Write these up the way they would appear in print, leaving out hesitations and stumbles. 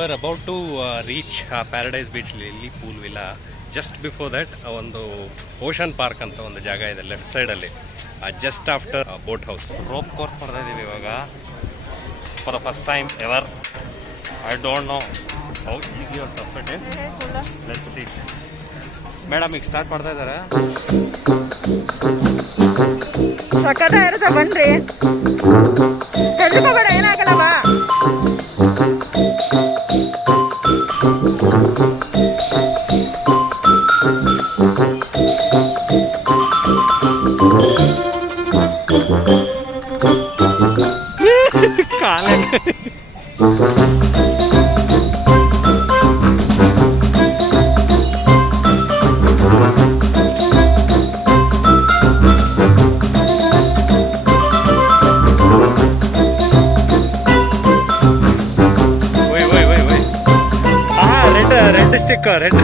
were about to reach Paradise Beach Lily Pool Villa. Just before that, ಒಂದು ocean park ಅಂತ ಒಂದು ಜಾಗ ಇದೆ ಲೆಫ್ಟ್ ಸೈಡಲ್ಲಿ, just after boat house. Rope course ಮಾಡ್ತಾ ಇದ್ದೀವಿ ಇವಾಗ for the first time ever. I don't know how easy are ಸಫರ್ಟ್. Let's see. ಮೇಡಮ್ ಈಗ ಸ್ಟಾರ್ಟ್ ಮಾಡ್ತಾ ಇದ್ದಾರೆ. ಸಖತ ಇರುತ್ತೆ ಬನ್ರಿ, ಹೆದರ್ಕೋಬೇಡ, ಏನಾಗಲ್ಲವಾ. Red sticker, red.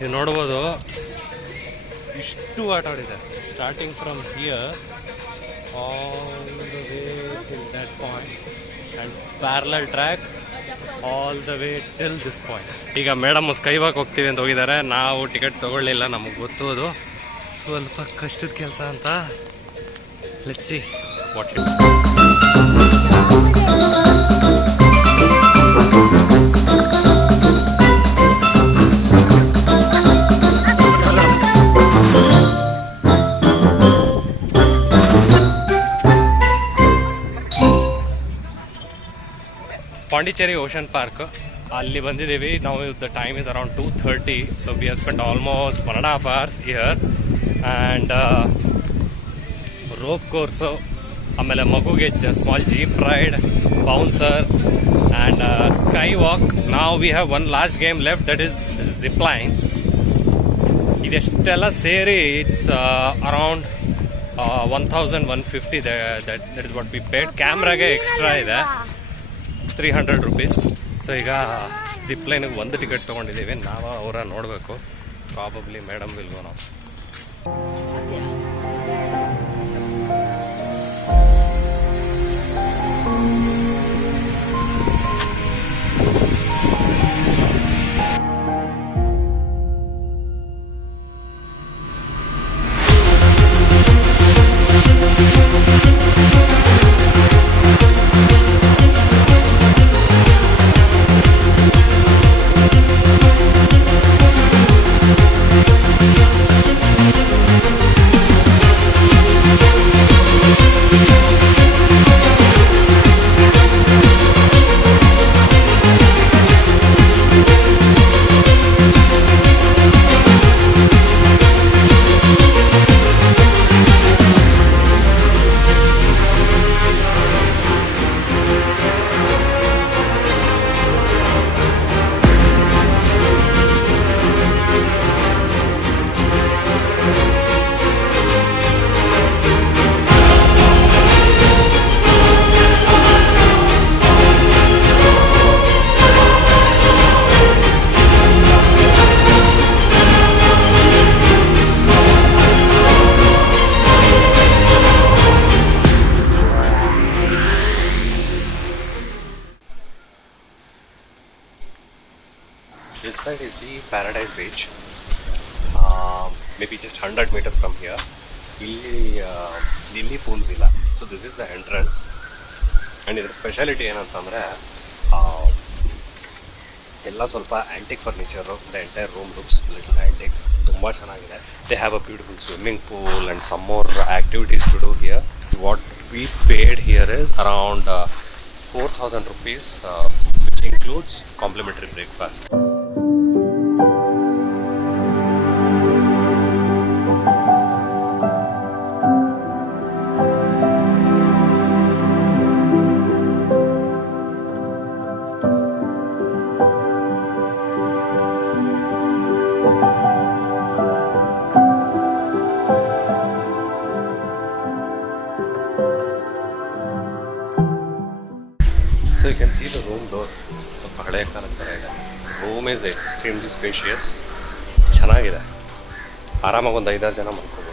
ನೀವು ನೋಡ್ಬೋದು ಇಷ್ಟು ಆಟ ಆಡಿದೆ, starting from here all the way till that point and parallel track all the way till this point. ಈಗ ಮೇಡಮ್ ಸ್ಕೈ ವಾಕ್ ಹೋಗ್ತೀವಿ ಅಂತ ಹೋಗಿದ್ದಾರೆ. ನಾವು ಟಿಕೆಟ್ ತೊಗೊಳ್ಳಿಲ್ಲ, ನಮಗೆ ಗೊತ್ತು ಅದು ಸ್ವಲ್ಪ ಕಷ್ಟದ ಕೆಲಸ ಅಂತ. Let's see what it. Pondicherry ocean park ಅಲ್ಲಿ ಬಂದಿದ್ದೀವಿ ನಾವು. The time is around 2:30. So we have spent almost 1.5 hours here. And rope course, ಆಮೇಲೆ ಮಗುಗೆ small jeep ride, bouncer and sky walk. ನಾವು we have one last game left, that is zip line. ಇದೆಷ್ಟೆಲ್ಲ ಸೇರಿ it's around 1,150. That is what we paid. ಕ್ಯಾಮ್ರಾಗೆ extra ಇದೆ 300 rupees. So ಈಗ zip ಲೈನಿಗೆ ಒಂದು ಟಿಕೆಟ್ ತೊಗೊಂಡಿದ್ದೀವಿ ನಾವು. ಅವರ ನೋಡಬೇಕು, ಪ್ರಾಬಬ್ಲಿ ಮೇಡಮ್ ವಿಲ್ ಗೋ ನಾವು. This side is the Paradise Beach. Maybe just 100 meters from here. Lily Pool Villa. So this is the entrance. And ಇದರ ಸ್ಪೆಷಾಲಿಟಿ ಏನಂತಂದರೆ ಎಲ್ಲ ಸ್ವಲ್ಪ antique furniture. The entire room looks little antique. ತುಂಬ ಚೆನ್ನಾಗಿದೆ. They have a beautiful swimming pool and some more activities to do here. What we paid here is around 4,000 rupees, which includes complimentary breakfast. So you can see the room door ಸ್ವಲ್ಪ ಹಳೆಯ ಕಾಲದ ಥರ ಇದೆ. Room is extremely spacious, ಚೆನ್ನಾಗಿದೆ. ಆರಾಮಾಗಿ ಒಂದು 5-6 ಜನ ಮಲ್ಕೋಬೋದು.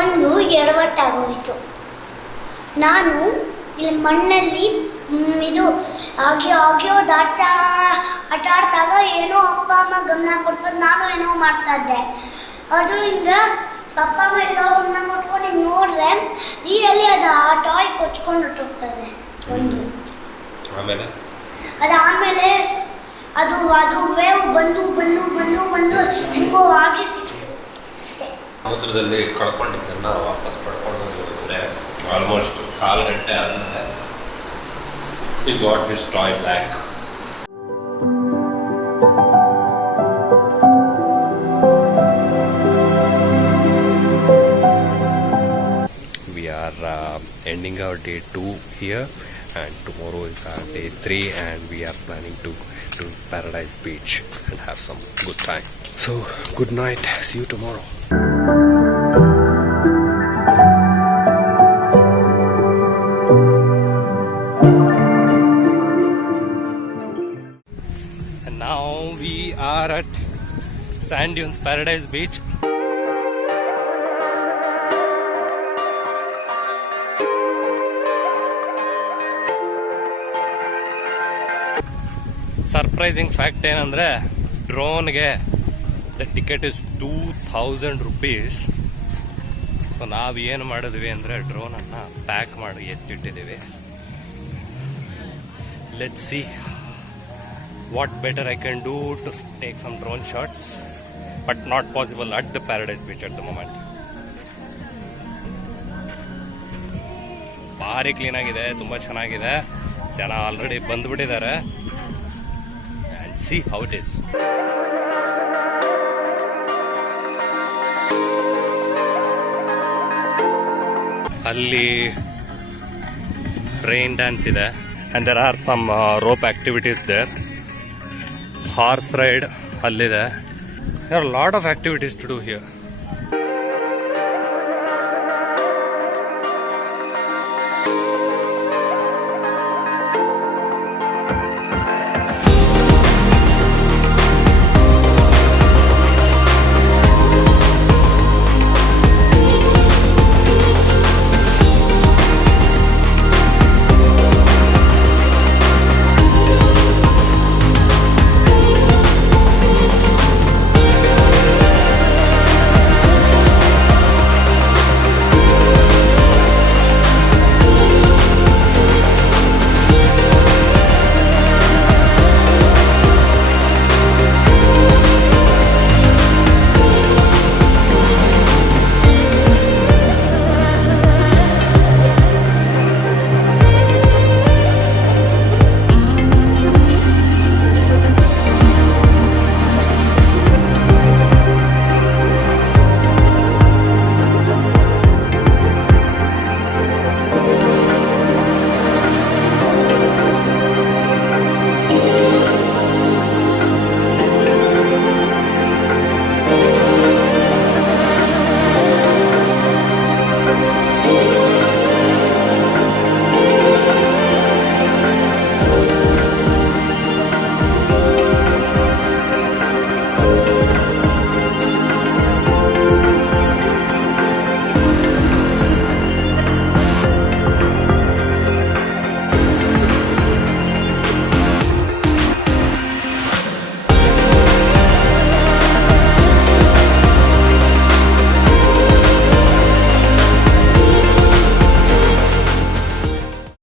ಒಂದು ಎಡವಟ್ಟಾಗೋಯಿತು. ನಾನು ಇಲ್ಲಿ ಮಣ್ಣಲ್ಲಿ ಇದು ಆಗ್ಯೋ ಆಟ ಆಡ್ತಾಗ ಏನೋ ಅಪ್ಪ ಅಮ್ಮ ಗಮನ ಕೊಡ್ತಾರೆ, ನಾನು ಏನೋ ಮಾಡ್ತಾ ಇದ್ದೆ. ಅದರಿಂದ ಅಪ್ಪ ಅಮ್ಮ ಎಲ್ಲ ಗಮನ ಕೊಟ್ಕೊಂಡು ಹಿಂಗೆ ನೋಡಿದ್ರೆ ನೀರಲ್ಲಿ ಅದು ಆ ಟಾಯ್ ಕೊಚ್ಕೊಂಡು ಹೊಟ್ಟೋಗ್ತದೆ. ಒಂದು ಅದಾದಮೇಲೆ ಅದು ವೇವ್ ಬಂದು ಹೆಂಗೋ ಆಗಿ ಸಿಕ್ತು ಅಷ್ಟೇ. ಸಮುದ್ರದಲ್ಲಿ ಕಳ್ಕೊಂಡಿದ್ದನ್ನು ವಾಪಸ್ ಪಡ್ಕೊಂಡು ಹೋಗಿದ್ರೆ ಆಲ್ಮೋಸ್ಟ್ 1/4 ಗಂಟೆ ಆದಮೇಲೆ he got his toy back. We are ending our day 2 here, and tomorrow is our day 3, and we are planning to do Paradise Beach and have some good time. So good night, see you tomorrow. And now we are at Sand Dunes Paradise Beach. Surprising fact ಏನಂದರೆ ಡ್ರೋನ್ಗೆ the ticket is 2000 rupees. So ನಾವು ಏನು ಮಾಡಿದ್ವಿ ಅಂದರೆ ಡ್ರೋನನ್ನು pack ಮಾಡಿ ಎತ್ತಿಟ್ಟಿದ್ದೀವಿ. Let's see what better I can do to take some drone shots, but not possible at the Paradise Beach at the moment. ಭಾರಿ ಕ್ಲೀನ್ ಆಗಿದೆ, ತುಂಬ ಚೆನ್ನಾಗಿದೆ. ಜನ already ಬಂದ್ಬಿಟ್ಟಿದ್ದಾರೆ. and see how it is. ಅಲ್ಲಿ rain dance ಇದೆ, and there are some rope activities there. Horse ride alliде. There are a lot of activities to do here.